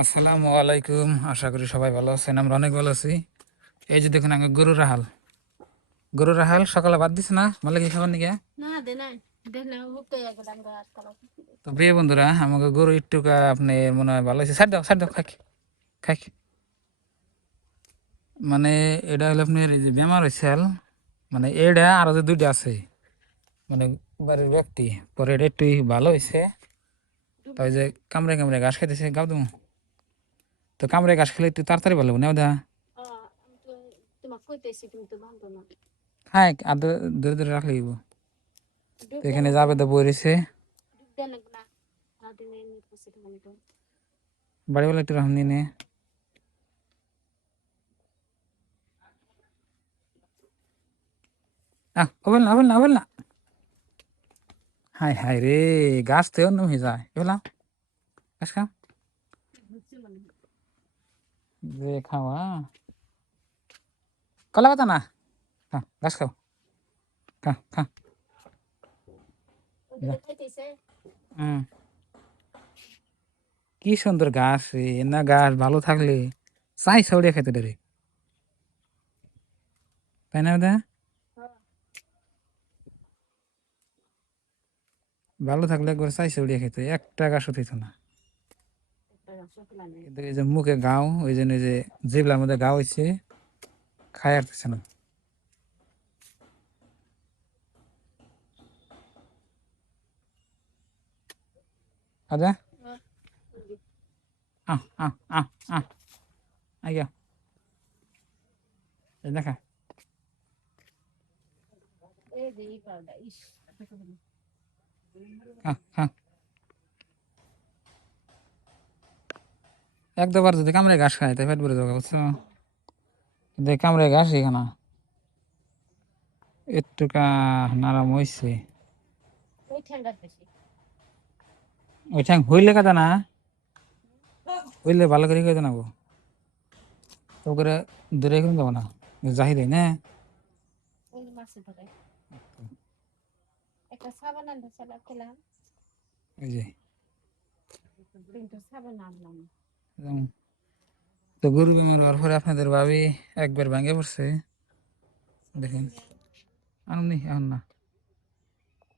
আসসালামু আলাইকুম। আশা করি সবাই ভালো আছেন। আমরা অনেক ভালো আছি। এই যে দেখুন আগে গরুর রাহাল সকালে বাদ দিছে না বলে কি খাবার নিকে। তো প্রিয় বন্ধুরা, আমাকে গরু একটুকা আপনি মনে হয় ভালো হয়েছে। ছাড় দাও খাক খাক। মানে এটা হলো আপনার এই যে বেমার হয়েছে, মানে এটা আরো যে দুইটা আছে, মানে বাড়ির ব্যক্তি পরে এটা একটু ভালো হয়েছে। তাই যে কামড়ে কামড়ে ঘাস খাইতেছে গাও তুমি। তো কামড়ে ঘাস খেলে একটু তাড়াতাড়ি ভালো নেও দা খাই আর ধরে ধরে রাখলে দিব। তো এখানে যাবে তো বই রয়েছে বাড়িওয়ালা একটু রাখুন নিয়ে হবেন না। হাই হাই রে, গাছ তো অন্য হয়ে যায় এগুলা। গাছ খাও যে খাওয়া কলা পাতা না, খা গাছ খাও, খা খা। হুম, কি সুন্দর গাছ রে না, গাছ ভালো থাকলে চাই ছড়িয়ে খেতে ডরে, তাই না দা? ভালো থাকলে একবার চাই ছড়িয়ে খেতে, একটা গাছ হইতো না। কিন্তু এই যে মুখে গাও, ওই জন্য যে জিবলার মধ্যে গাও হয়েছে, খাই আসতেছে না। আচ্ছা, আহ আহ আহ আহ আইয়া এই দেখা খা। এক দুবার যদি কামড়ে ঘাস খায় তাই পেট ভরে যাবে, বুঝছো? কিন্তু এই কামড়ে ঘাস এখানে একটুকা নারাম হয়েছে। ওই ঠ্যাং হইলে কাদা না, হইলে ভালো করে খেতে না গো, তো করে দূরে কিন্তু যাবো না, যাহি দেয় না। এই যে তো গরু বেমার হওয়ার পরে আপনাদের ভাবি একবার ভেঙে পড়ছে, দেখেন আনুন নি এখন না।